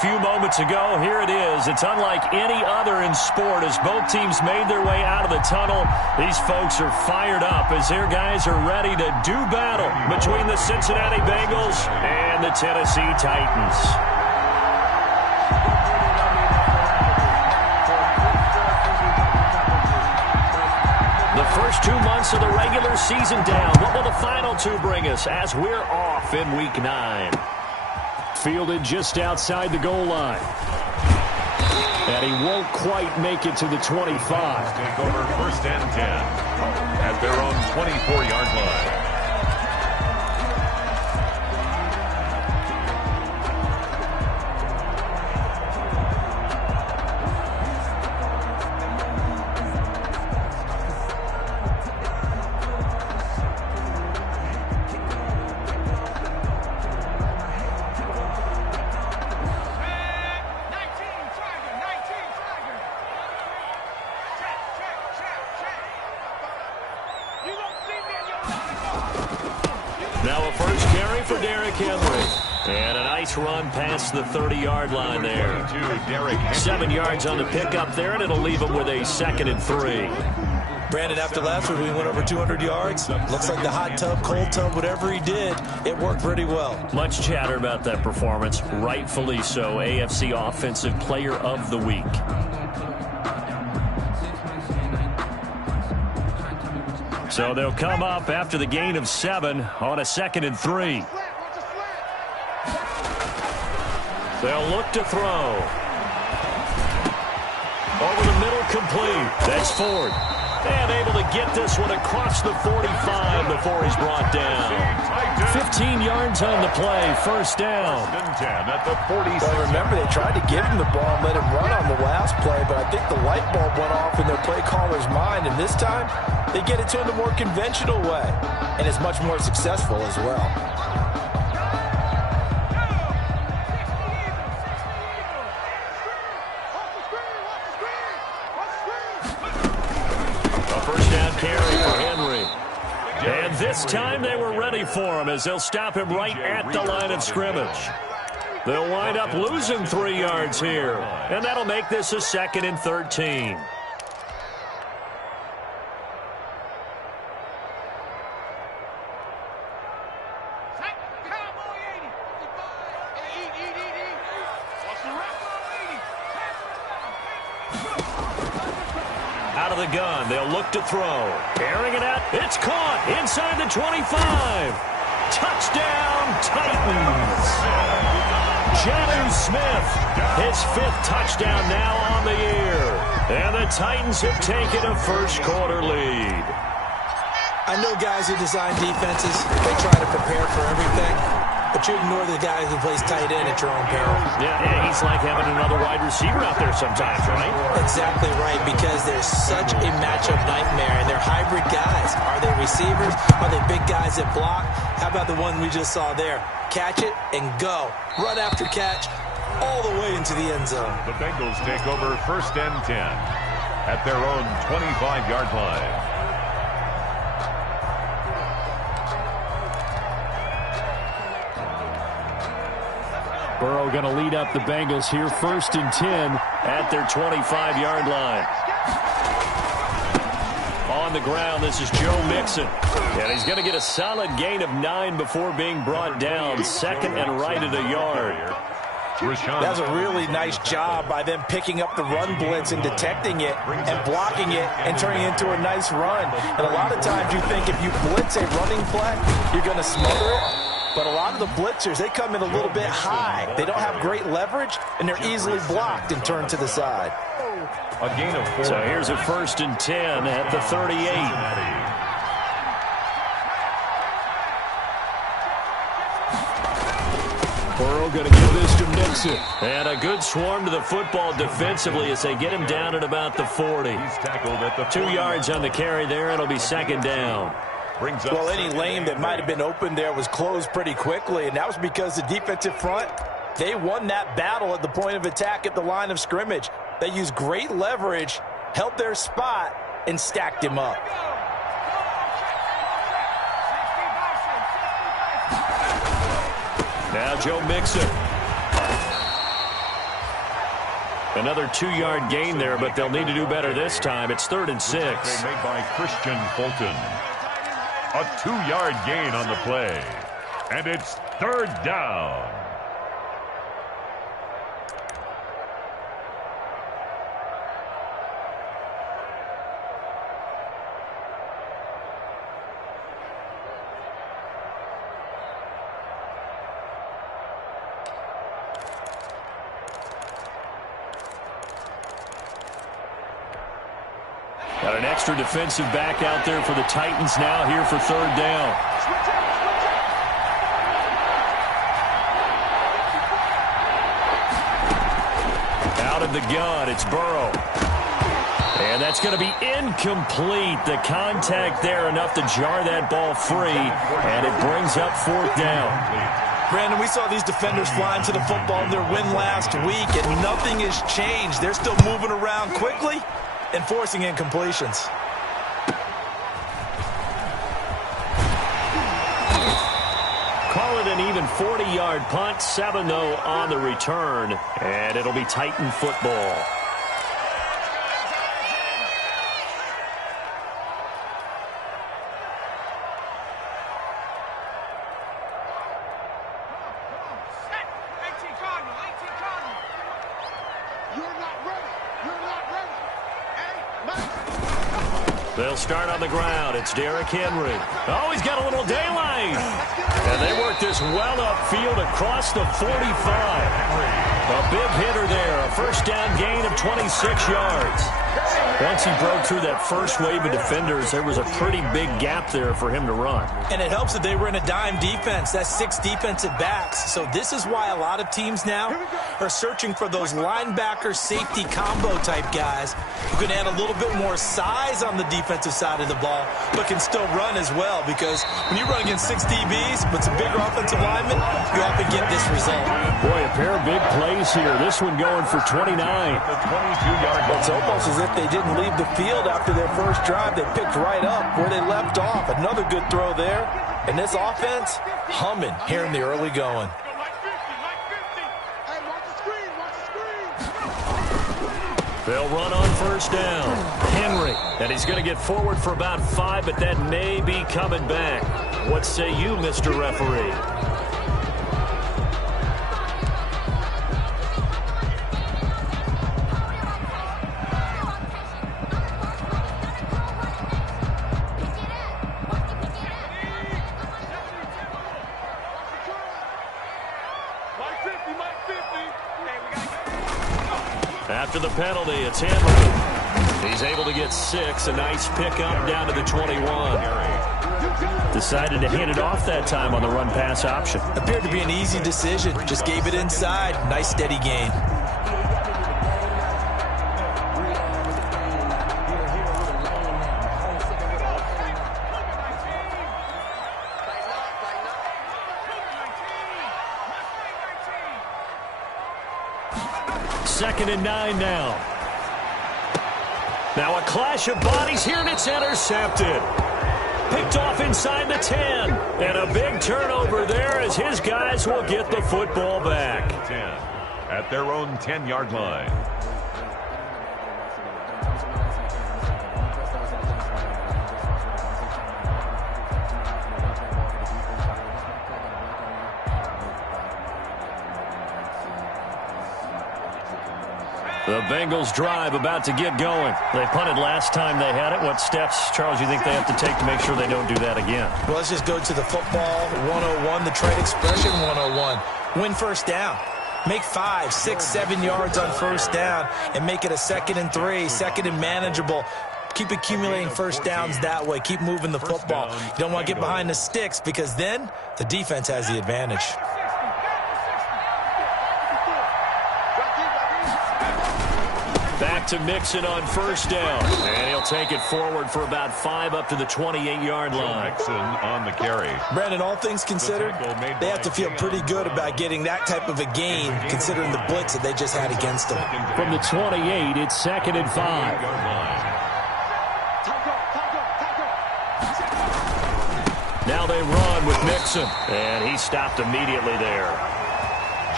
few moments ago. Here it is. It's unlike any other in sport as both teams made their way out of the tunnel. These folks are fired up as their guys are ready to do battle between the Cincinnati Bengals and the Tennessee Titans. The first 2 months of the regular season down. What will the final two bring us as we're off in Week 9? Fielded just outside the goal line. And he won't quite make it to the 25. Take over 1st and 10 at their own 24-yard line. Now a first carry for Derrick Henry. And a nice run past the 30-yard line there. 7 yards on the pickup there, and it'll leave him with a 2nd and 3. Brandon, after last week, we went over 200 yards. Looks like the hot tub, cold tub, whatever he did, it worked pretty well. Much chatter about that performance. Rightfully so. AFC Offensive Player of the Week. So they'll come up after the gain of 7 on a 2nd and 3. They'll look to throw. Over the middle, complete. That's Ford. And able to get this one across the 45 before he's brought down. 15 yards on the play, first down. 10 at the 46. Well, remember, they tried to give him the ball and let him run on the last play, but I think the light bulb went off in their play caller's mind, and this time they get it to him the more conventional way, and it's much more successful as well. And this time they were ready for him as they'll stop him right at the line of scrimmage. They'll wind up losing 3 yards here. And that'll make this a 2nd and 13. Out of the gun, they'll look to throw. Airing it out, it's caught inside the 25. Touchdown, Titans. Jonnu Smith, his 5th touchdown now on the year. And the Titans have taken a first-quarter lead. I know guys who design defenses, they try to prepare for everything. But you ignore the guy who plays tight end at your own peril. Yeah, he's like having another wide receiver out there sometimes, right? Exactly right, because there's such a matchup nightmare, and they're hybrid guys. Are they receivers? Are they big guys that block? How about the one we just saw there? Catch it and go. Run after catch all the way into the end zone. The Bengals take over 1st and 10 at their own 25-yard line. Burrow going to lead up the Bengals here, 1st and 10 at their 25-yard line. On the ground, this is Joe Mixon. And he's going to get a solid gain of 9 before being brought down. 2nd and right at a yard. That's a really nice job by them picking up the run blitz and detecting it and blocking it and turning it into a nice run. And a lot of times you think if you blitz a running play, you're going to smother it. But a lot of the blitzers, they come in a little bit high. They don't have great leverage, and they're easily blocked and turned to the side. A gain of 4. So here's a 1st and 10 at the 38. Burrow going to give this to Mixon. And a good swarm to the football defensively as they get him down at about the 40. He's tackled at the 2 yards on the carry there. It'll be 2nd down. Well, any lane that might have been open there was closed pretty quickly, and that was because the defensive front, they won that battle at the point of attack at the line of scrimmage. They used great leverage, held their spot, and stacked him up. Now Joe Mixon. Another 2-yard gain there, but they'll need to do better this time. It's 3rd and 6. They made by Christian Fulton. A 2-yard gain on the play. And it's 3rd down. Got an extra defensive back out there for the Titans now here for 3rd down. Out of the gun, it's Burrow. And that's going to be incomplete. The contact there enough to jar that ball free, and it brings up 4th down. Brandon, we saw these defenders flying to the football in their win last week, and nothing has changed. They're still moving around quickly and forcing incompletions. Call it an even 40-yard punt, 7 though on the return, and it'll be Titan football. They'll start on the ground. It's Derrick Henry. Oh, he's got a little daylight. And they work this well upfield across the 45. A big hitter there. A 1st down gain of 26 yards. Once he broke through that first wave of defenders, there was a pretty big gap there for him to run. And it helps that they were in a dime defense. That's 6 defensive backs. So this is why a lot of teams now are searching for those linebacker safety combo type guys who can add a little bit more size on the defensive side of the ball, but can still run as well, because when you run against 6 DBs with some bigger offensive linemen, you often get this result. Boy, a pair of big plays here. This one going for 29. The 22-yard line. It's almost as if they didn't leave the field after their first drive. They picked right up where they left off. Another good throw there. And this offense, humming here in the early going. They'll run on 1st down. Henry, and he's going to get forward for about 5, but that may be coming back. What say you, Mr. Referee? After the penalty, it's Henry. He's able to get 6. A nice pickup down to the 21. Decided to hand it off that time on the run-pass option. Appeared to be an easy decision. Just gave it inside. Nice steady gain. Second and 9 now. Now a clash of bodies here, and it's intercepted. Picked off inside the 10. And a big turnover there as his guys will get the football back. 10 at their own 10-yard line. The Bengals drive about to get going. They punted last time they had it. What steps, Charles, you think they have to take to make sure they don't do that again? Well, let's just go to the football 101, the trade expression 101. Win 1st down. Make 5, 6, 7 yards on 1st down and make it a 2nd and 3, 2nd and manageable. Keep accumulating 1st downs that way. Keep moving the football. You don't want to get behind the sticks, because then the defense has the advantage. Back to Mixon on 1st down. And he'll take it forward for about 5 up to the 28-yard line. Mixon on the carry. Brandon, all things considered, they have to feel pretty good about getting that type of a gain, considering the blitz that they just had against them. From the 28, it's 2nd and 5. Now they run with Mixon. And he stopped immediately there.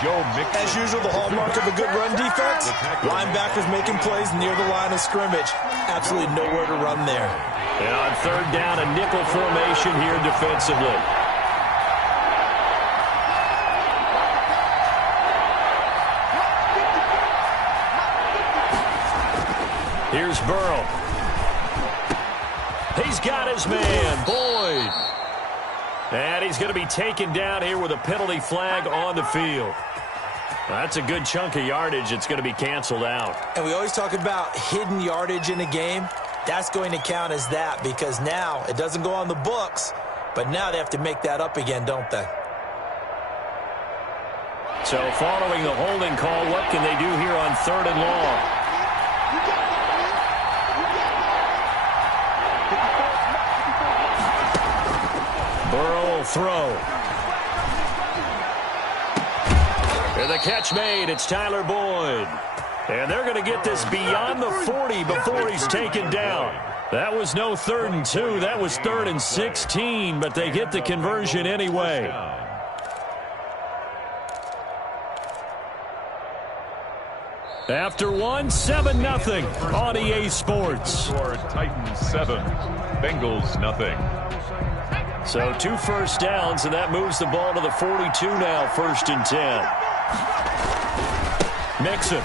Joe Mixon. As usual, the hallmark of a good run defense, linebackers making plays near the line of scrimmage. Absolutely nowhere to run there. And on third down, a nickel formation here defensively. Here's Burrow. He's got his man, Boyd. And he's going to be taken down here with a penalty flag on the field. That's a good chunk of yardage. It's going to be canceled out. And we always talk about hidden yardage in a game. That's going to count as that because now it doesn't go on the books, but now they have to make that up again, don't they? So following the holding call, what can they do here on third and long? Burrow will throw. And the catch made. It's Tyler Boyd. And they're going to get this beyond the 40 before he's taken down. That was no 3rd and 2. That was 3rd and 16, but they get the conversion anyway. After one, 7-0 on EA Sports. Titans 7, Bengals nothing. So 2 first downs, and that moves the ball to the 42 now, 1st and 10. Mixon.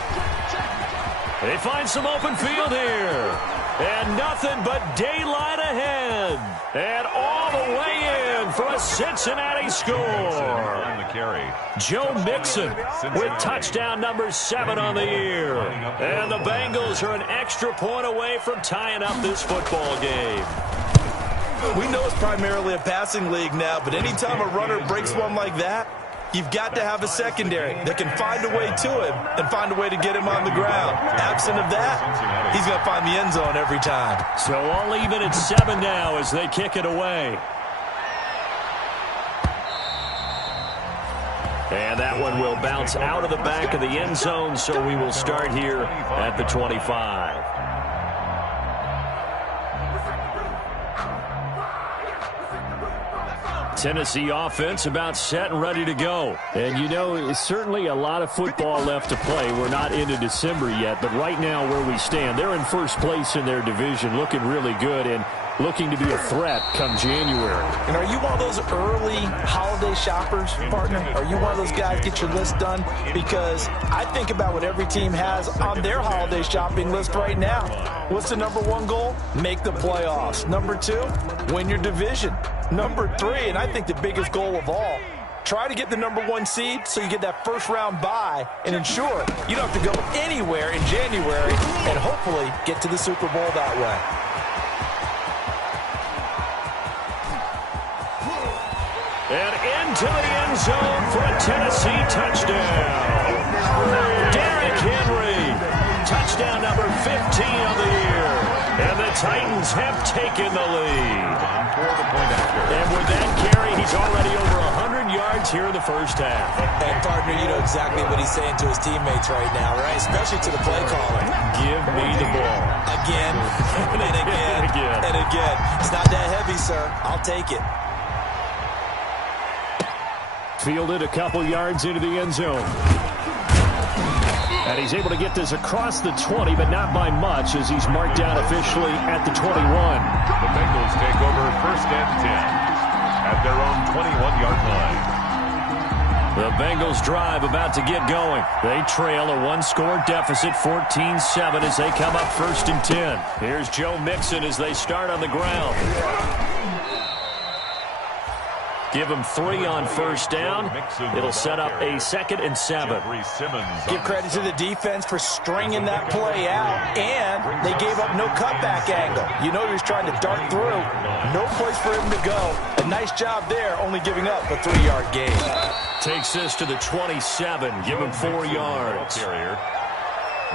They find some open field here. And nothing but daylight ahead. And all the way in for a Cincinnati score. On the carry. Joe Mixon with touchdown number 7 on the year. And the Bengals are an extra point away from tying up this football game. We know it's primarily a passing league now, but anytime a runner breaks one like that, you've got to have a secondary that can find a way to him and find a way to get him on the ground. Absent of that, he's going to find the end zone every time. So all even at 7 now as they kick it away. And that one will bounce out of the back of the end zone, so we will start here at the 25. Tennessee offense about set and ready to go. And, you know, certainly a lot of football left to play. We're not into December yet, but right now where we stand, they're in first place in their division, looking really good and looking to be a threat come January. And are you one of those early holiday shoppers, partner? Are you one of those guys get your list done? Because I think about what every team has on their holiday shopping list right now. What's the number 1 goal? Make the playoffs. Number 2, win your division. Number 3, and I think the biggest goal of all, try to get the number 1 seed so you get that first-round bye and ensure you don't have to go anywhere in January and hopefully get to the Super Bowl that way. And into the end zone for a Tennessee touchdown. Derrick Henry, touchdown number 15 of the year. And the Titans have taken the lead. And with that carry, he's already over 100 yards here in the first half. And, partner, you know exactly what he's saying to his teammates right now, right? Especially to the play caller. Give me the ball. Again, and again, and again. It's not that heavy, sir. I'll take it. Fielded a couple yards into the end zone. And he's able to get this across the 20, but not by much as he's marked down officially at the 21. The Bengals take over 1st and 10 at their own 21-yard line. The Bengals drive about to get going. They trail a 1-score deficit, 14-7 as they come up 1st and 10. Here's Joe Mixon as they start on the ground. Give him 3 on first down. It'll set up a 2nd and 7. Give credit to the defense for stringing that play out, and they gave up no cutback angle. You know he was trying to dart through. No place for him to go. A nice job there, only giving up a 3-yard gain. Takes this to the 27. Give him 4 yards.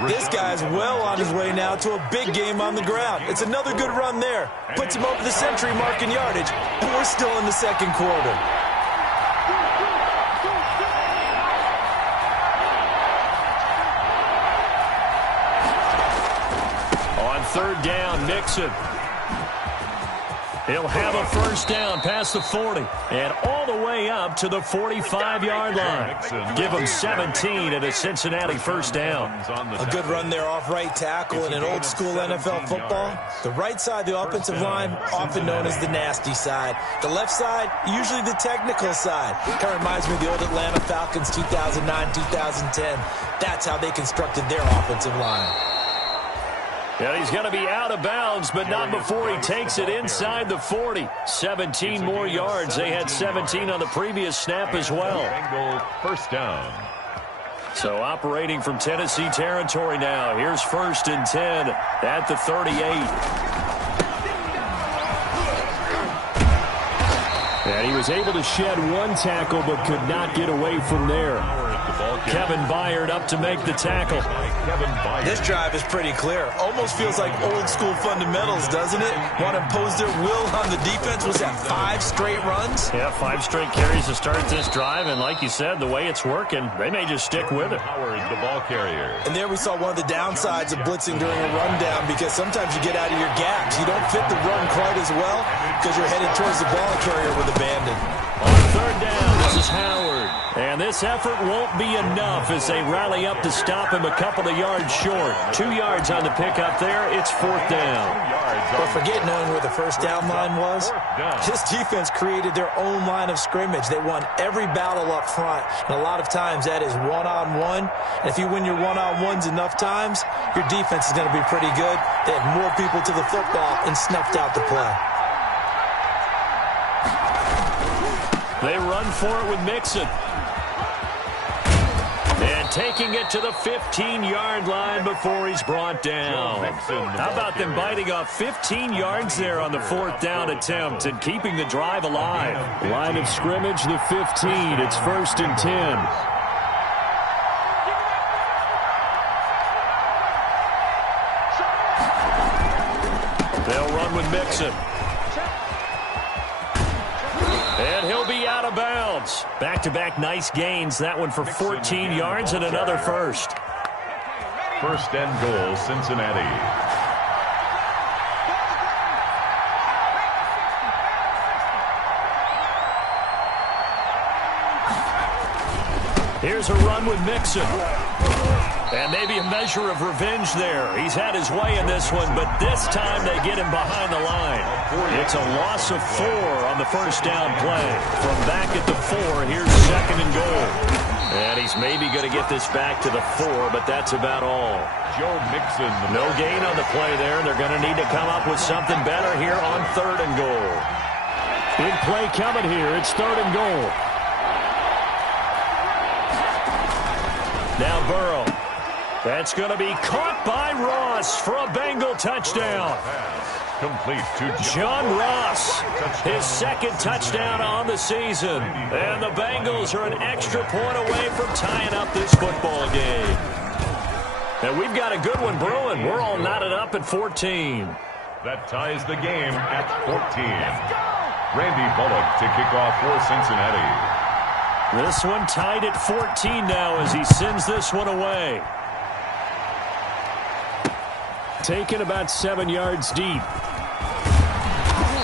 This guy's well on his way now to a big game on the ground. It's another good run there. Puts him over the century mark in yardage, and we're still in the 2nd quarter. On 3rd down, Mixon. He'll have a first down past the 40 and all the way up to the 45-yard line. Give him 17 and a Cincinnati first down. A good run there off right tackle in an old-school NFL football. The right side of the offensive line, often known as the nasty side. The left side, usually the technical side. Kind of reminds me of the old Atlanta Falcons 2009-2010. That's how they constructed their offensive line. And he's going to be out of bounds, but not before he takes it inside the 40. 17 more yards. They had 17 on the previous snap as well. First down. So operating from Tennessee territory now. Here's 1st and 10 at the 38. And he was able to shed one tackle but could not get away from there. Kevin Byard up to make the tackle. This drive is pretty clear. Almost feels like old-school fundamentals, doesn't it? Want to impose their will on the defense. Was that 5 straight runs? Yeah, 5 straight carries to start this drive. And like you said, the way it's working, they may just stick with it. Howard, the ball carrier. And there we saw one of the downsides of blitzing during a rundown, because sometimes you get out of your gaps. You don't fit the run quite as well because you're headed towards the ball carrier with abandon. On 3rd down, this is Howard. And this effort won't be enough as they rally up to stop him a couple of yards short. 2 yards on the pickup there. It's 4th down. But forget knowing where the first down line was. This defense created their own line of scrimmage. They won every battle up front. And a lot of times that is one-on-one. And if you win your one-on-ones enough times, your defense is going to be pretty good. They had more people to the football and snuffed out the play. They run for it with Mixon. And taking it to the 15-yard line before he's brought down. How about them biting off 15 yards there on the 4th down attempt and keeping the drive alive? Line of scrimmage, the 15. It's 1st and 10. They'll run with Mixon. And he'll be out of bounds. Back-to-back nice gains. That one for 14 yards and another first. 1st and goal, Cincinnati. Here's a run with Mixon. And maybe a measure of revenge there. He's had his way in this one, but this time they get him behind the line. It's a loss of 4 on the first down play. From back at the 4, here's 2nd and goal. And he's maybe going to get this back to the 4, but that's about all. Joe Mixon. No gain on the play there. They're going to need to come up with something better here on 3rd and goal. Big play coming here. It's 3rd and goal. Now Burrow. That's going to be caught by Ross for a Bengal touchdown. Complete to John Ross, his 2nd touchdown on the season. And the Bengals are an extra point away from tying up this football game. And we've got a good one brewing. We're all knotted up at 14. That ties the game at 14. Randy Bullock to kick off for Cincinnati. This one tied at 14 now as he sends this one away. Taken about 7 yards deep.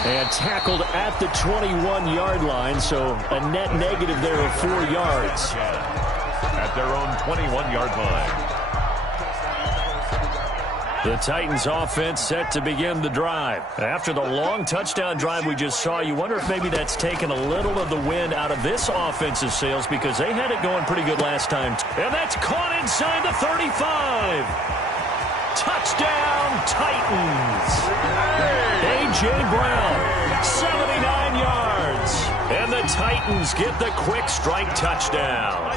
And tackled at the 21-yard line, so a net negative there of 4 yards. At their own 21-yard line. The Titans offense set to begin the drive. After the long touchdown drive we just saw, you wonder if maybe that's taken a little of the wind out of this offensive sails because they had it going pretty good last time. And that's caught inside the 35. Touchdown, Titans. A.J. Brown, 79 yards. And the Titans get the quick strike touchdown.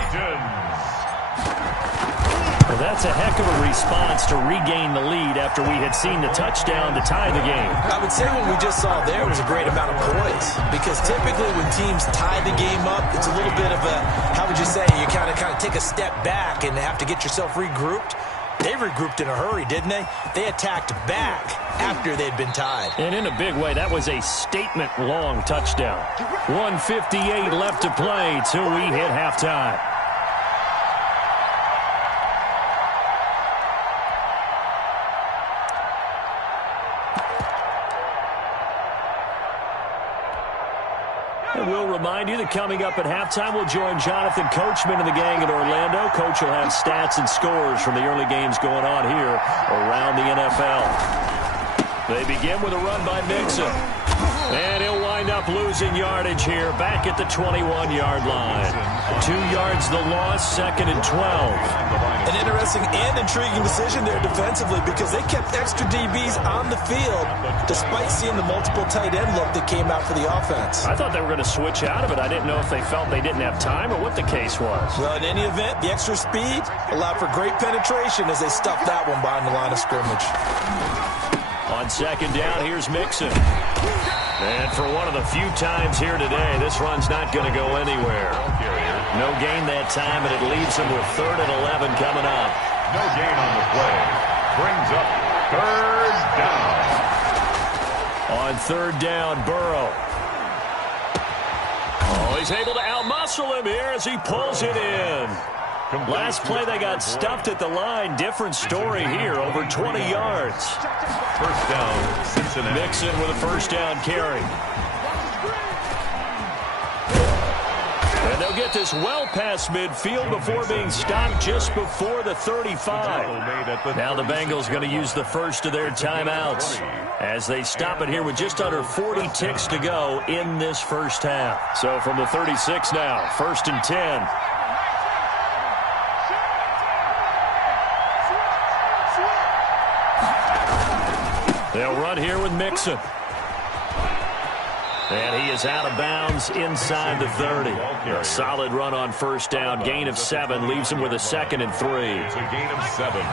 Well, that's a heck of a response to regain the lead after we had seen the touchdown to tie the game. I would say what we just saw there was a great amount of poise, because typically when teams tie the game up, it's a little bit of a, how would you say, you kind of take a step back and have to get yourself regrouped. They regrouped in a hurry, didn't they? They attacked back after they'd been tied. And in a big way, that was a statement-long touchdown. 1:58 left to play till we hit halftime. And we'll remind you that coming up at halftime, we'll join Jonathan Coachman and the gang in Orlando. Coach will have stats and scores from the early games going on here around the NFL. They begin with a run by Mixon. And he'll wind up losing yardage here back at the 21-yard line. 2 yards the loss, 2nd and 12. An interesting and intriguing decision there defensively because they kept extra DBs on the field despite seeing the multiple tight end look that came out for the offense. I thought they were going to switch out of it. I didn't know if they felt they didn't have time or what the case was. Well, in any event, the extra speed allowed for great penetration as they stuffed that one behind the line of scrimmage. On 2nd down, here's Mixon. And for one of the few times here today, this run's not going to go anywhere. No gain that time, and it leaves them with 3rd and 11 coming up. No gain on the play. Brings up 3rd down. On 3rd down, Burrow. Oh, he's able to outmuscle him here as he pulls it in. Last play, they got stuffed at the line. Different story here, over 20 yards. 1st down, Cincinnati. Mixon with a 1st down carry. And they'll get this well past midfield before being stopped just before the 35. Now the Bengals going to use the first of their timeouts as they stop it here with just under 40 ticks to go in this first half. So from the 36 now, 1st and 10. They'll run here with Mixon. And he is out of bounds inside the 30. A solid run on 1st down. Gain of 7 leaves him with a 2nd and 3. It's a gain of 7.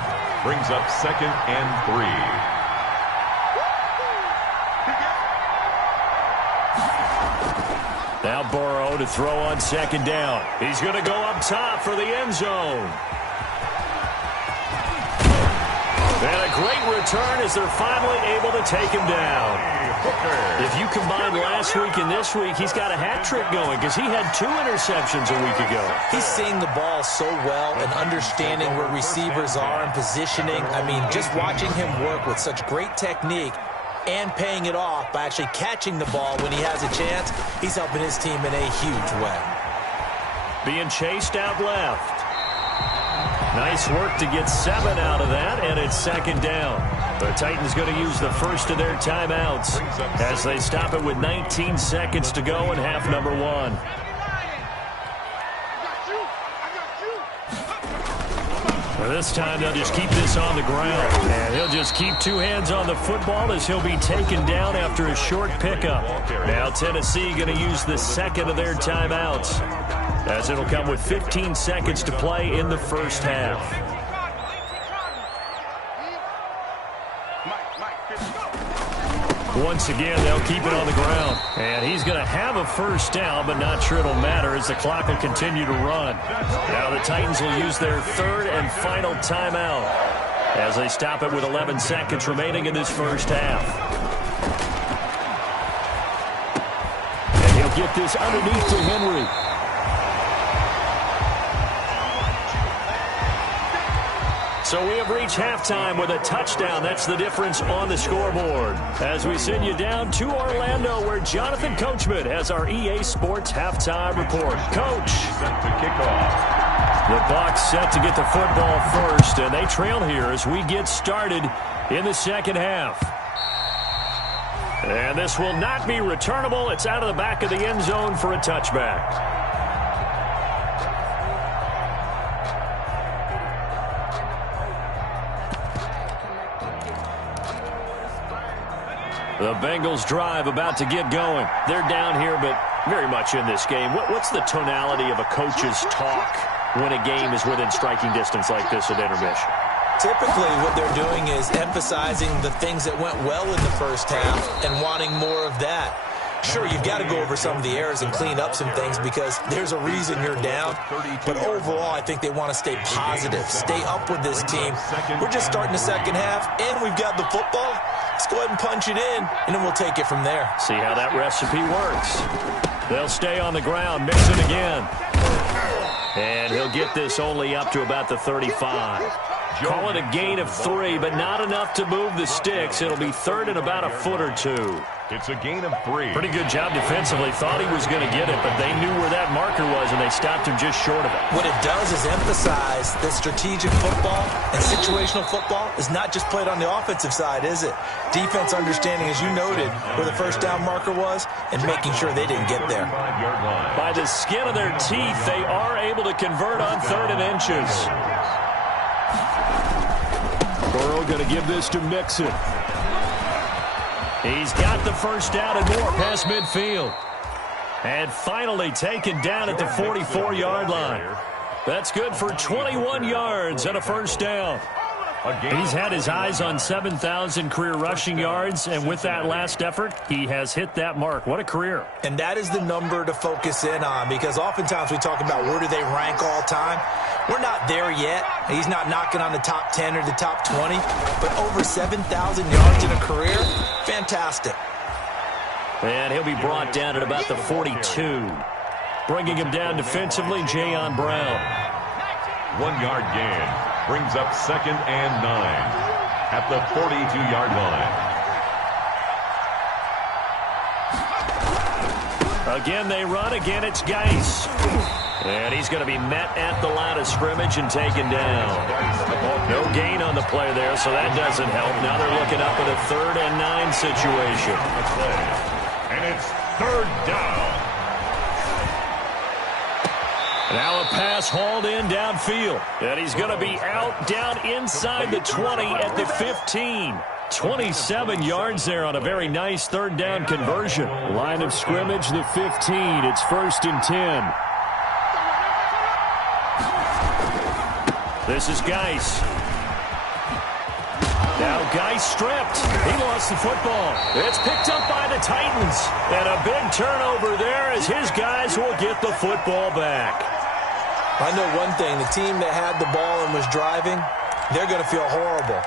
Brings up 2nd and 3. Now Burrow to throw on 2nd down. He's going to go up top for the end zone. And a great return as they're finally able to take him down. If you combine last week and this week, he's got a hat trick going because he had 2 interceptions a week ago. He's seeing the ball so well and understanding where receivers are and positioning. I mean, just watching him work with such great technique and paying it off by actually catching the ball when he has a chance, he's helping his team in a huge way. Being chased out left. Nice work to get 7 out of that, and it's 2nd down. The Titans going to use the first of their timeouts as they stop it with 19 seconds to go in half number 1. Well, this time they'll just keep this on the ground, and he'll just keep 2 hands on the football as he'll be taken down after a short pickup. Now Tennessee going to use the 2nd of their timeouts, as it'll come with 15 seconds to play in the first half. Once again, they'll keep it on the ground. And he's going to have a 1st down, but not sure it'll matter as the clock will continue to run. Now the Titans will use their 3rd and final timeout as they stop it with 11 seconds remaining in this first half. And he'll get this underneath to Henry. So we have reached halftime with a touchdown. That's the difference on the scoreboard. As we send you down to Orlando, where Jonathan Coachman has our EA Sports halftime report. Coach. Set to kick off. The Bucs set to get the football first, and they trail here as we get started in the second half. And this will not be returnable. It's out of the back of the end zone for a touchback. The Bengals drive about to get going. They're down here, but very much in this game. What's the tonality of a coach's talk when a game is within striking distance like this at intermission? Typically, what they're doing is emphasizing the things that went well in the first half and wanting more of that. Sure, you've got to go over some of the errors and clean up some things because there's a reason you're down. But overall, I think they want to stay positive, stay up with this team. We're just starting the second half, and we've got the football. Let's go ahead and punch it in, and then we'll take it from there. See how that recipe works. They'll stay on the ground, mix it again. And he'll get this only up to about the 35. Call it a gain of 3, but not enough to move the sticks. It'll be third and about a foot or two. It's a gain of 3. Pretty good job defensively. Thought he was going to get it, but they knew where that marker was, and they stopped him just short of it. What it does is emphasize that strategic football and situational football is not just played on the offensive side, is it? Defense understanding, as you noted, where the first down marker was and making sure they didn't get there. By the skin of their teeth, they are able to convert on 3rd and inches. Burrow going to give this to Mixon. He's got the first down and more past midfield. And finally taken down at the 44-yard line. That's good for 21 yards and a first down. He's had his eyes on 7,000 career rushing yards, and with that last effort, he has hit that mark. What a career. And that is the number to focus in on, because oftentimes we talk about where do they rank all time. We're not there yet. He's not knocking on the top 10 or the top 20, but over 7,000 yards in a career, fantastic. And he'll be brought down at about the 42. Bringing him down defensively, Jayon Brown. 1 yard gain. Brings up 2nd and 9 at the 42-yard line. Again, they run. Again, it's Geis. And he's going to be met at the line of scrimmage and taken down. No gain on the play there, so that doesn't help. Now they're looking up at a 3rd and 9 situation. And it's 3rd down. Now a pass hauled in downfield. And he's going to be out down inside the 20 at the 15. 27 yards there on a very nice 3rd down conversion. Line of scrimmage, the 15. It's 1st and 10. This is Geis. Now Geis stripped. He lost the football. It's picked up by the Titans. And a big turnover there as his guys will get the football back. I know one thing. The team that had the ball and was driving, they're going to feel horrible.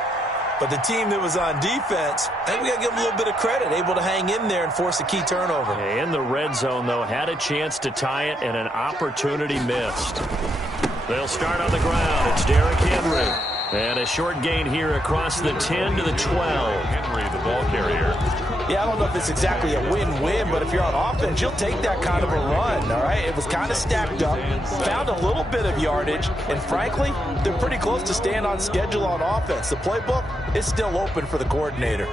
But the team that was on defense, I think we got to give them a little bit of credit, able to hang in there and force a key turnover. In the red zone, though, had a chance to tie it and an opportunity missed. They'll start on the ground. It's Derrick Henry. And a short gain here across the 10 to the 12. Henry, the ball carrier. Yeah, I don't know if it's exactly a win-win, but if you're on offense, you'll take that kind of a run, all right? It was kind of stacked up, found a little bit of yardage, and frankly, they're pretty close to staying on schedule on offense. The playbook is still open for the coordinator.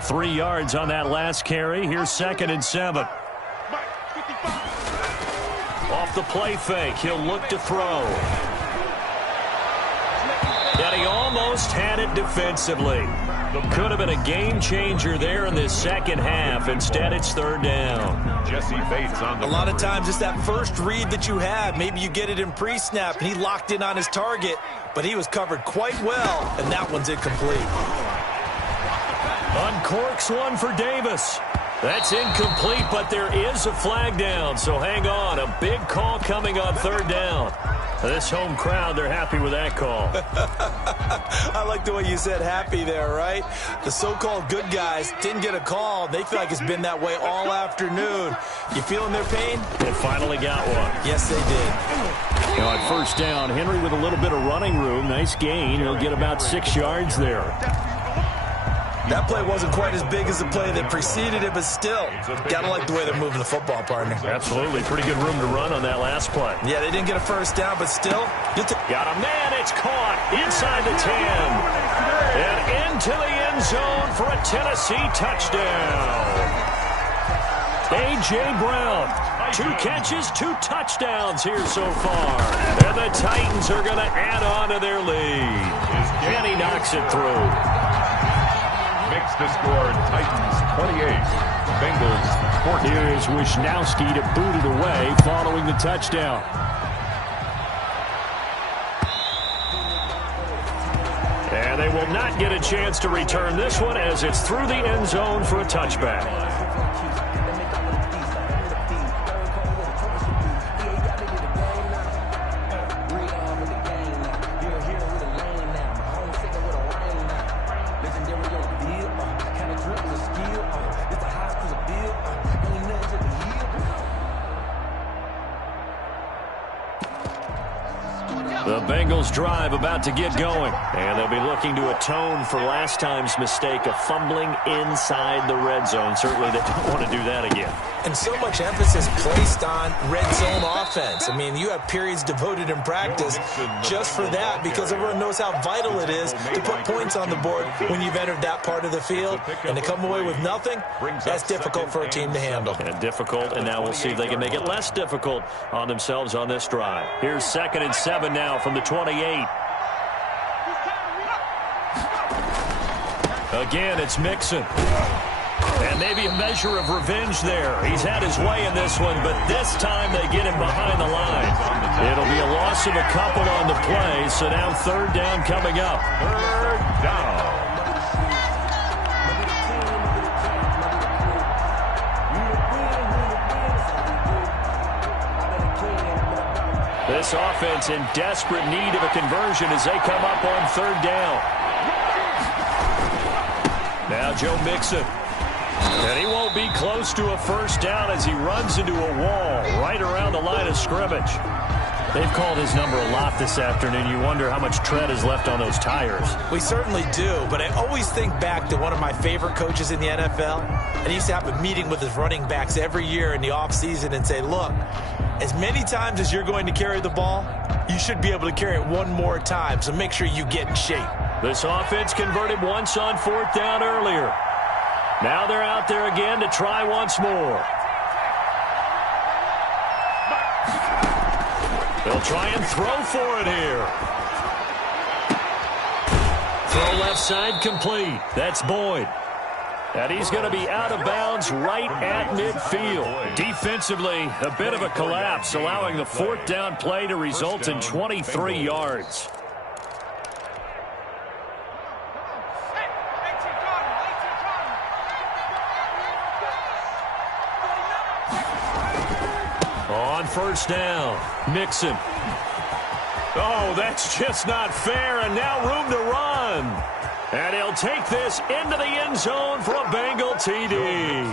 3 yards on that last carry. Here's 2nd and 7. Off the play fake, he'll look to throw. And he almost had it defensively. Could have been a game changer there in this second half. Instead, it's 3rd down. Jesse Bates on the A lot of times it's that first read that you have. Maybe you get it in pre-snap, and he locked in on his target, but he was covered quite well, and that one's incomplete. Uncorks one for Davis. That's incomplete, but there is a flag down, so hang on. A big call coming on 3rd down. This home crowd, they're happy with that call. I like the way you said happy there, right? The so-called good guys didn't get a call. They feel like it's been that way all afternoon. You feeling their pain? They finally got one. Yes, they did. Now at 1st down, Henry with a little bit of running room. Nice gain. He'll get about 6 yards there. That play wasn't quite as big as the play that preceded it, but still, gotta like the way they're moving the football, partner. Absolutely. Pretty good room to run on that last play. Yeah, they didn't get a first down, but still. Got a man. It's caught inside the 10. And into the end zone for a Tennessee touchdown. A.J. Brown. 2 catches, 2 touchdowns here so far. And the Titans are going to add on to their lead. And he knocks it through. Makes the score Titans 28, Bengals 14. Here's Wisnowski to boot it away following the touchdown. And they will not get a chance to return this one as it's through the end zone for a touchback. The Bengals drive about to get going. And they'll be looking to atone for last time's mistake of fumbling inside the red zone. Certainly they don't want to do that again. And so much emphasis placed on red zone offense. I mean, you have periods devoted in practice just for that because everyone knows how vital it is to put points on the board when you've entered that part of the field. And to come away with nothing, that's difficult for a team to handle. And difficult, and now we'll see if they can make it less difficult on themselves on this drive. Here's 2nd and 7 now from the 28. Again, it's Mixon. And maybe a measure of revenge there. He's had his way in this one, but this time they get him behind the line. It'll be a loss of a couple on the play, so now 3rd down coming up. 3rd down. This offense in desperate need of a conversion as they come up on 3rd down. Now Joe Mixon. And he won't be close to a 1st down as he runs into a wall right around the line of scrimmage. They've called his number a lot this afternoon. You wonder how much tread is left on those tires. We certainly do, but I always think back to one of my favorite coaches in the NFL. And he used to have a meeting with his running backs every year in the offseason and say, look, as many times as you're going to carry the ball, you should be able to carry it one more time, so make sure you get in shape. This offense converted once on 4th down earlier. Now they're out there again to try once more. They'll try and throw for it here. Throw left side complete. That's Boyd. And he's going to be out of bounds right at midfield. Defensively, a bit of a collapse, allowing the 4th down play to result in 23 yards. On 1st down, Mixon. Oh, that's just not fair, and now room to run. And he'll take this into the end zone for a Bengal TD.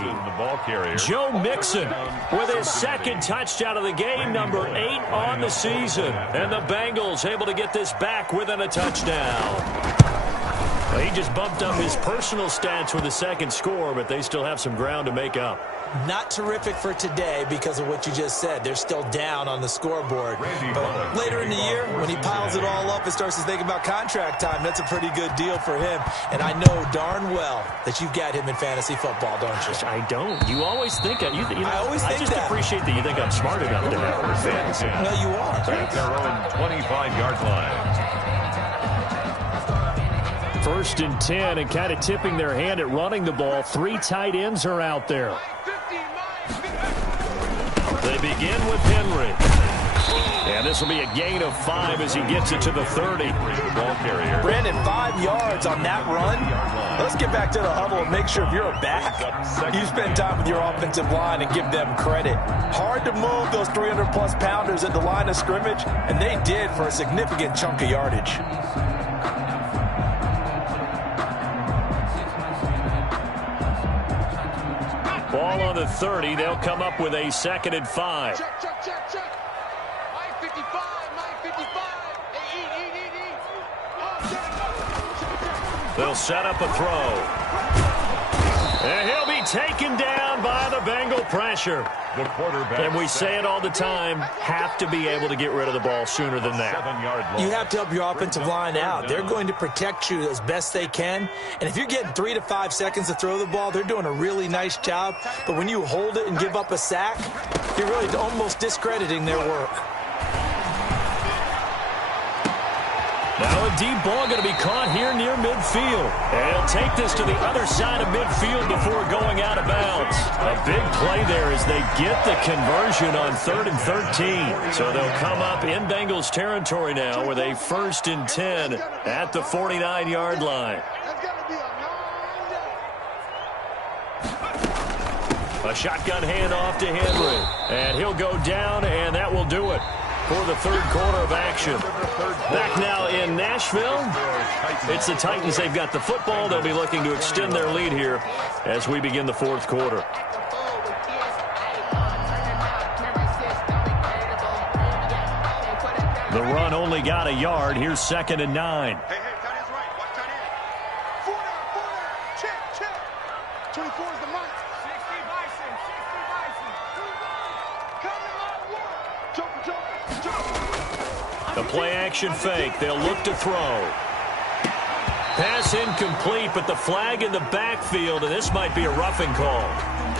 Joe Mixon with his 2nd touchdown of the game, number 8 on the season. And the Bengals able to get this back within a touchdown. Well, he just bumped up his personal stats with a 2nd score, but they still have some ground to make up. Not terrific for today because of what you just said. They're still down on the scoreboard. But later in the year, when he piles it all up and starts to think about contract time, that's a pretty good deal for him. And I know darn well that you've got him in fantasy football, don't you? I don't. You always think I always think I just appreciate that you think I'm smart enough to have it for fantasy. No, you are. At their own 25-yard line. 1st and 10, and kind of tipping their hand at running the ball. 3 tight ends are out there. They begin with Henry. And this will be a gain of 5 as he gets it to the 30. Ball carrier. Brandon, 5 yards on that run. Let's get back to the huddle and make sure if you're a back, you spend time with your offensive line and give them credit. Hard to move those 300-plus pounders at the line of scrimmage, and they did for a significant chunk of yardage. Ball on the 30. They'll come up with a 2nd and 5. Check. Mike 55. They'll set up a throw. And he'll be taken down by the Bengal pressure. The quarterback. And we say it all the time, have to be able to get rid of the ball sooner than that. 7-yard line. You have to help your offensive line out. They're going to protect you as best they can. And if you're getting 3 to 5 seconds to throw the ball, they're doing a really nice job. But when you hold it and give up a sack, you're really almost discrediting their work. Now a deep ball going to be caught here near midfield. And he'll take this to the other side of midfield before going out of bounds. A big play there as they get the conversion on 3rd and 13. So they'll come up in Bengals territory now with a 1st and 10 at the 49-yard line. A shotgun handoff to Henry. And he'll go down, and that will do it for the 3rd quarter of action. Back now in Nashville. It's the Titans. They've got the football. They'll be looking to extend their lead here as we begin the 4th quarter. The run only got a yard. Here's 2nd and 9. Hey, tight end's right. Watch tight end. 4 down. Check. 24 is the mark. 60 Bison. Jump. The play action fake. They'll look to throw. Pass incomplete, but the flag in the backfield, and this might be a roughing call.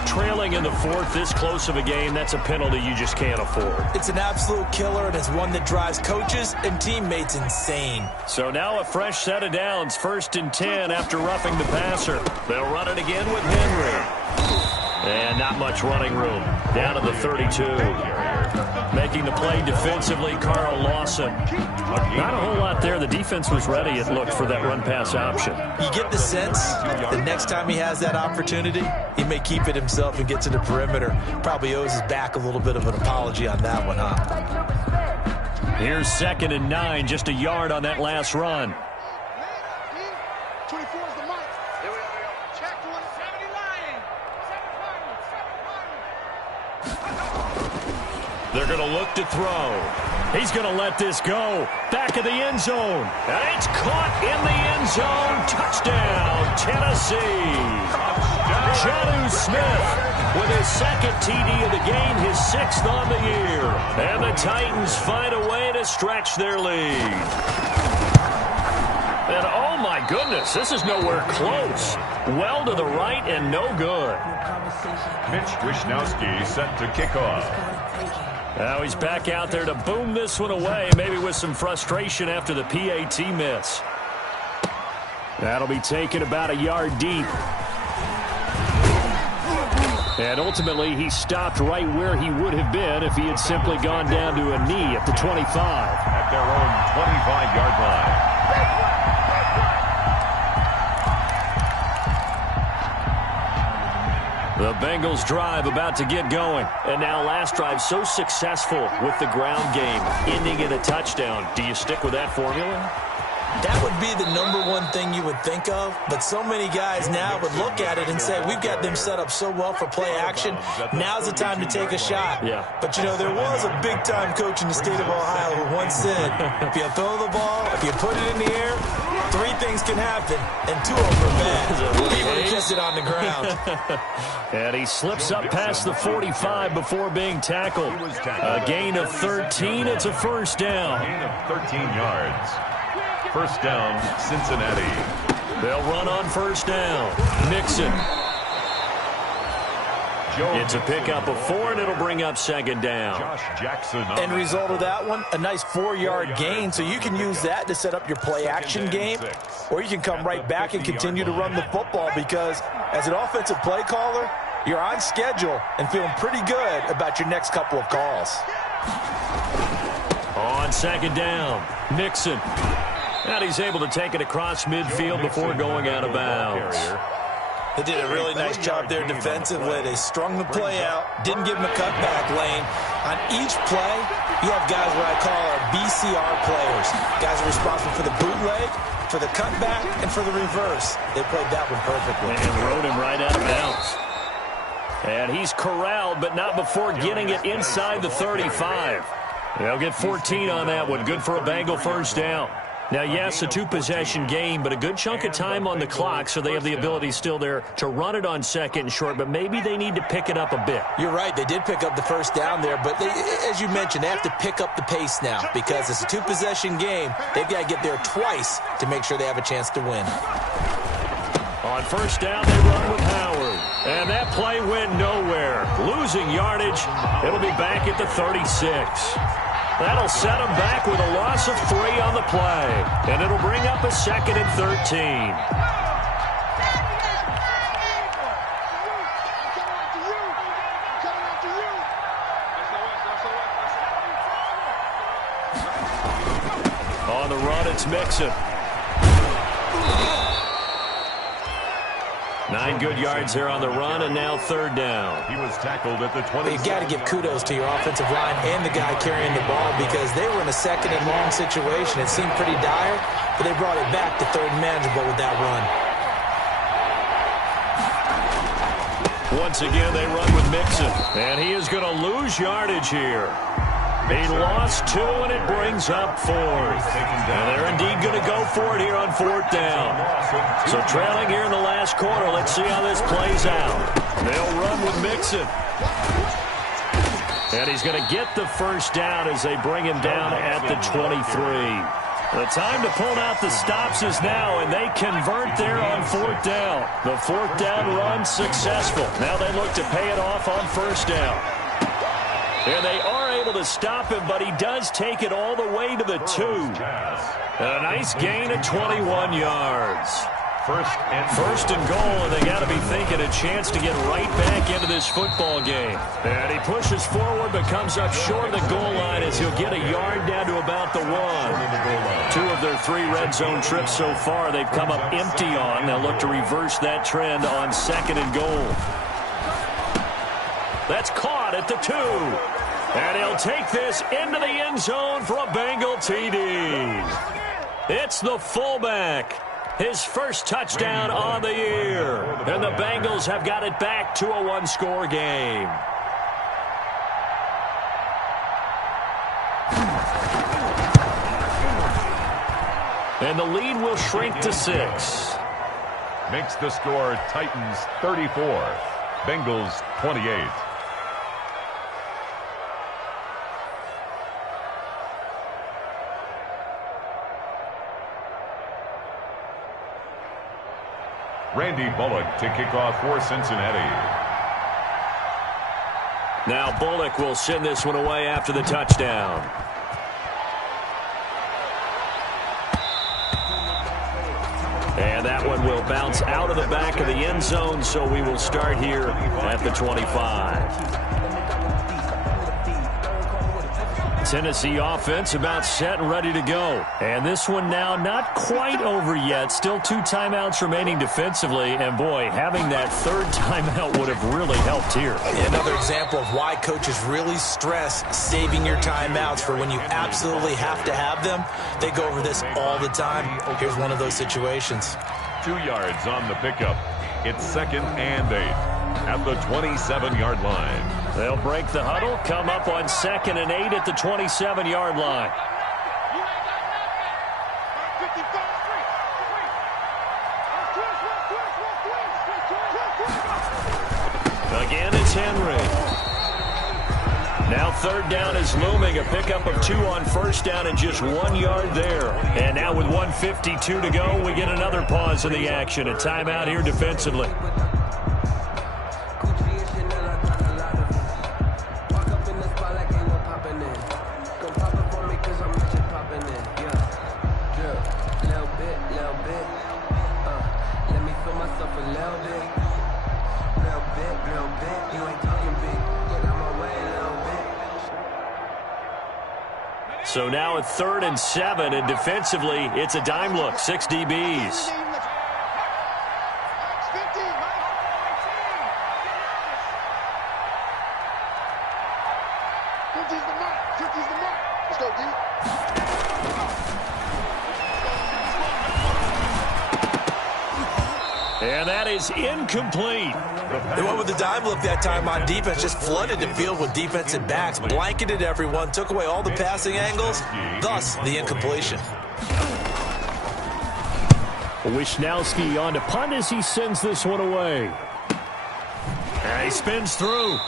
Trailing in the 4th, this close of a game, that's a penalty you just can't afford. It's an absolute killer, and it's one that drives coaches and teammates insane. So now a fresh set of downs, 1st and 10 after roughing the passer. They'll run it again with Henry. And not much running room. Down to the 32. Making the play defensively, Carl Lawson. Not a whole lot there. The defense was ready, it looked, for that run-pass option. You get the sense the next time he has that opportunity, he may keep it himself and get to the perimeter. Probably owes his back a little bit of an apology on that one, huh? Here's 2nd and 9, just a yard on that last run. 24 is the mark. Here we go. Check 170 line. They're going to look to throw. He's going to let this go. Back of the end zone. And it's caught in the end zone. Touchdown, Tennessee. Jonnu Smith with his 2nd TD of the game, his 6th on the year. And the Titans find a way to stretch their lead. And oh my goodness, this is nowhere close. Well to the right and no good. Mitch Wishnowski set to kick off. Now he's back out there to boom this one away, maybe with some frustration after the PAT miss. That'll be taken about a yard deep. And ultimately, he stopped right where he would have been if he had simply gone down to a knee at the 25. At their own 25-yard line. The Bengals drive about to get going. And now last drive so successful with the ground game, ending in a touchdown. Do you stick with that formula? That would be the #1 thing you would think of, but so many guys now would look at it and say, we've got them set up so well for play action, now's the time to take a shot. Yeah. But, you know, there was a big-time coach in the state of Ohio who once said, if you throw the ball, if you put it in the air, 3 things can happen, and 2 of them are bad. You want to kiss it on the ground. And he slips up past the 45 before being tackled. A gain of 13. It's a first down. Gain of 13 yards. First down, Cincinnati. They'll run on first down. Mixon. It's a pickup of 4, and it'll bring up 2nd down. Josh Jackson. End result of that one, a nice 4-yard gain, so you can use that to set up your play-action game, or you can come right back and continue to run the football because as an offensive play caller, you're on schedule and feeling pretty good about your next couple of calls. On 2nd down, Mixon. And he's able to take it across midfield before going out of bounds. They did a really nice job there defensively. They strung the play out, didn't give him a cutback lane. On each play, you have guys what I call our BCR players. Guys are responsible for the bootleg, for the cutback, and for the reverse. They played that one perfectly. And rode him right out of bounds. And he's corralled, but not before getting it inside the 35. They'll get 14 on that one. Good for a Bengal first down. Now, yes, a 2-possession game, but a good chunk of time on the clock, so they have the ability still there to run it on 2nd and short, but maybe they need to pick it up a bit. You're right. They did pick up the first down there, but as you mentioned, they have to pick up the pace now because it's a 2-possession game. They've got to get there twice to make sure they have a chance to win. On first down, they run with Howard. And that play went nowhere. Losing yardage. It'll be back at the 36. That'll set them back with a loss of 3 on the play. And it'll bring up a 2nd and 13. On the run, it's Mixon. 9 good yards there on the run, and now 3rd down. He was tackled at the 20. You got to give kudos to your offensive line and the guy carrying the ball because they were in a 2nd and long situation. It seemed pretty dire, but they brought it back to 3rd and manageable with that run. Once again, they run with Mixon, and he is going to lose yardage here. He lost 2, and it brings up 4th. And they're indeed going to go for it here on 4th down. So trailing here in the last quarter. Let's see how this plays out. They'll run with Mixon. And he's going to get the first down as they bring him down at the 23. The time to pull out the stops is now, and they convert there on 4th down. The 4th down run successful. Now they look to pay it off on 1st down. And they are able to stop him, but he does take it all the way to the 2. And a nice gain of 21 yards. First and goal, and they got to be thinking a chance to get right back into this football game. And he pushes forward, but comes up short of the goal line as he'll get a yard down to about the 1. 2 of their 3 red zone trips so far they've come up empty on. They'll look to reverse that trend on 2nd and goal. That's caught at the 2. And he'll take this into the end zone for a Bengal TD. It's the fullback. His first touchdown on the year. And the Bengals have got it back to a 1-score game. And the lead will shrink to 6. Makes the score Titans 34, Bengals 28. Randy Bullock to kick off for Cincinnati. Now Bullock will send this one away after the touchdown. And that one will bounce out of the back of the end zone, so we will start here at the 25. Tennessee offense about set and ready to go. And this one now not quite over yet. Still 2 timeouts remaining defensively. And, boy, having that 3rd timeout would have really helped here. Another example of why coaches really stress saving your timeouts for when you absolutely have to have them. They go over this all the time. Here's one of those situations. 2 yards on the pickup. It's 2nd and 8 at the 27-yard line. They'll break the huddle, come up on 2nd and 8 at the 27-yard line. Again, it's Henry. Now 3rd down is looming. A pickup of 2 on 1st down and just 1 yard there. And now with 1:52 to go, we get another pause in the action. A timeout here defensively. So now at 3rd and 7, and defensively, it's a dime look, 6 DBs. And that is incomplete. They went with the dime look that time on defense, just flooded the field with defensive backs, blanketed everyone, took away all the passing angles, thus the incompletion. Wisnowski on to punt as he sends this one away. And he spins through.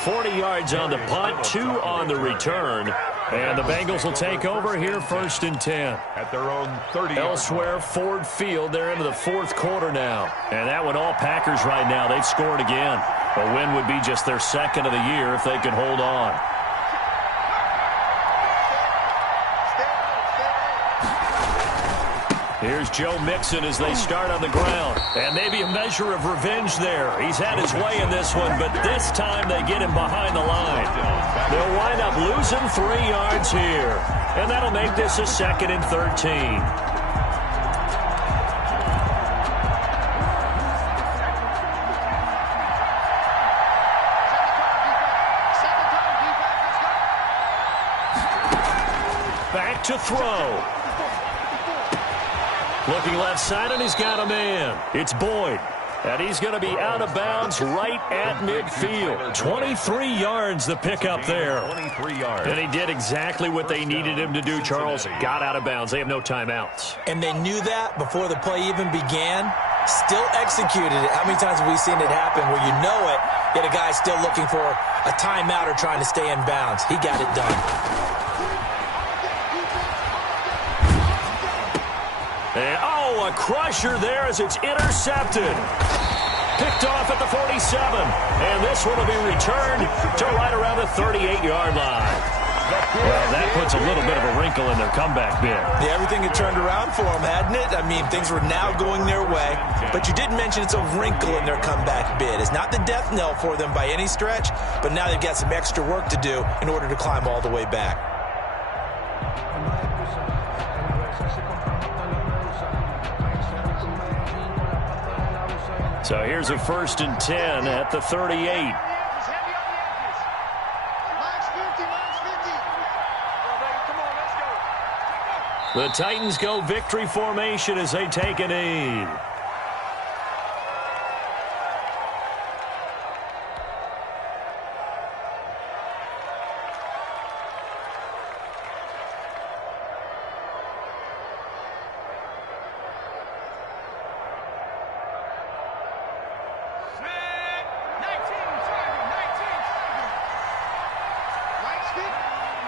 40 yards on the punt, 2 on the return. And the Bengals will take over here 1st and 10. At their own 30. Elsewhere, Ford Field. They're into the 4th quarter now. And that one all Packers right now. They've scored again. A win would be just their 2nd of the year if they could hold on. Here's Joe Mixon as they start on the ground. And maybe a measure of revenge there. He's had his way in this one, but this time they get him behind the line. They'll wind up losing 3 yards here. And that'll make this a 2nd and 13. Back to throw. Looking left side, and he's got a man. It's Boyd. And he's going to be out of bounds right at midfield. 23 yards the pickup there. 23 yards. And he did exactly what they needed him to do, Charles. Got out of bounds. They have no timeouts. And they knew that before the play even began. Still executed it. How many times have we seen it happen where you know it, yet a guy's still looking for a timeout or trying to stay in bounds? He got it done. And, oh, a crusher there as it's intercepted. Picked off at the 47. And this one will be returned to right around the 38-yard line. Well, that puts a little bit of a wrinkle in their comeback bid. Yeah, everything had turned around for them, hadn't it? I mean, things were now going their way. But you did mention it's a wrinkle in their comeback bid. It's not the death knell for them by any stretch, but now they've got some extra work to do in order to climb all the way back. So here's a 1st and 10 at the 38. The Titans go victory formation as they take a knee.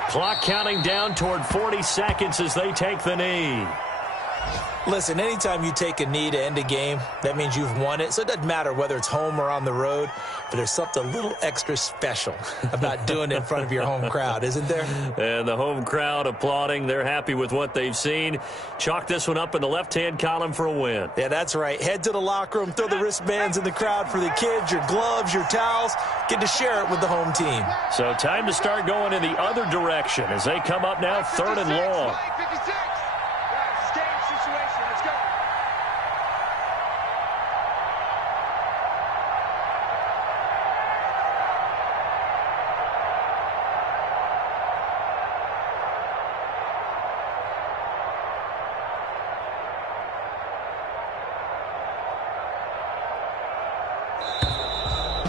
Clock counting down toward 40 seconds as they take the knee. Listen, anytime you take a knee to end a game, that means you've won it. So it doesn't matter whether it's home or on the road, but there's something a little extra special about doing it in front of your home crowd, isn't there? And the home crowd applauding. They're happy with what they've seen. Chalk this one up in the left-hand column for a win. Yeah, that's right. Head to the locker room, throw the wristbands in the crowd for the kids, your gloves, your towels. Get to share it with the home team. So time to start going in the other direction as they come up now 3rd and long.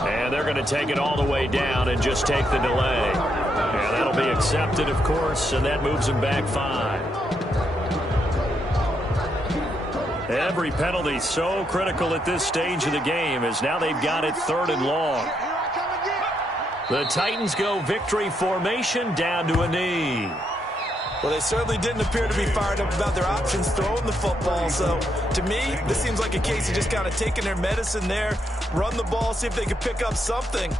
And they're going to take it all the way down and just take the delay. And that'll be accepted, of course, and that moves them back 5. Every penalty so critical at this stage of the game as now they've got it 3rd and long. The Titans go victory formation down to a knee. Well, they certainly didn't appear to be fired up about their options throwing the football. So, to me, this seems like a case of just kind of taking their medicine there, run the ball, see if they could pick up something.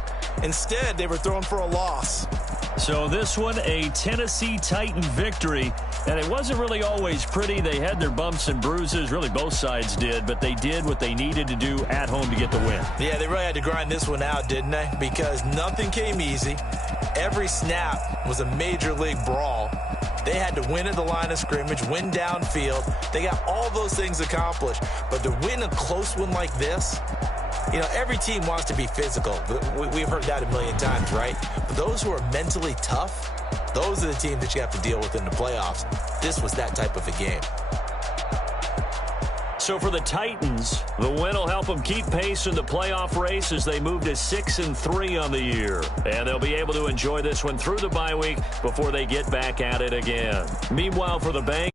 Instead, they were throwing for a loss. So this one, a Tennessee Titan victory. And it wasn't really always pretty. They had their bumps and bruises. Really, both sides did. But they did what they needed to do at home to get the win. Yeah, they really had to grind this one out, didn't they? Because nothing came easy. Every snap was a major league brawl. They had to win at the line of scrimmage, win downfield. They got all those things accomplished. But to win a close one like this, you know, every team wants to be physical. We've heard that a million times, right? But those who are mentally tough, those are the teams that you have to deal with in the playoffs. This was that type of a game. So for the Titans, the win will help them keep pace in the playoff race as they move to 6-3 on the year. And they'll be able to enjoy this one through the bye week before they get back at it again. Meanwhile, for the Bengals,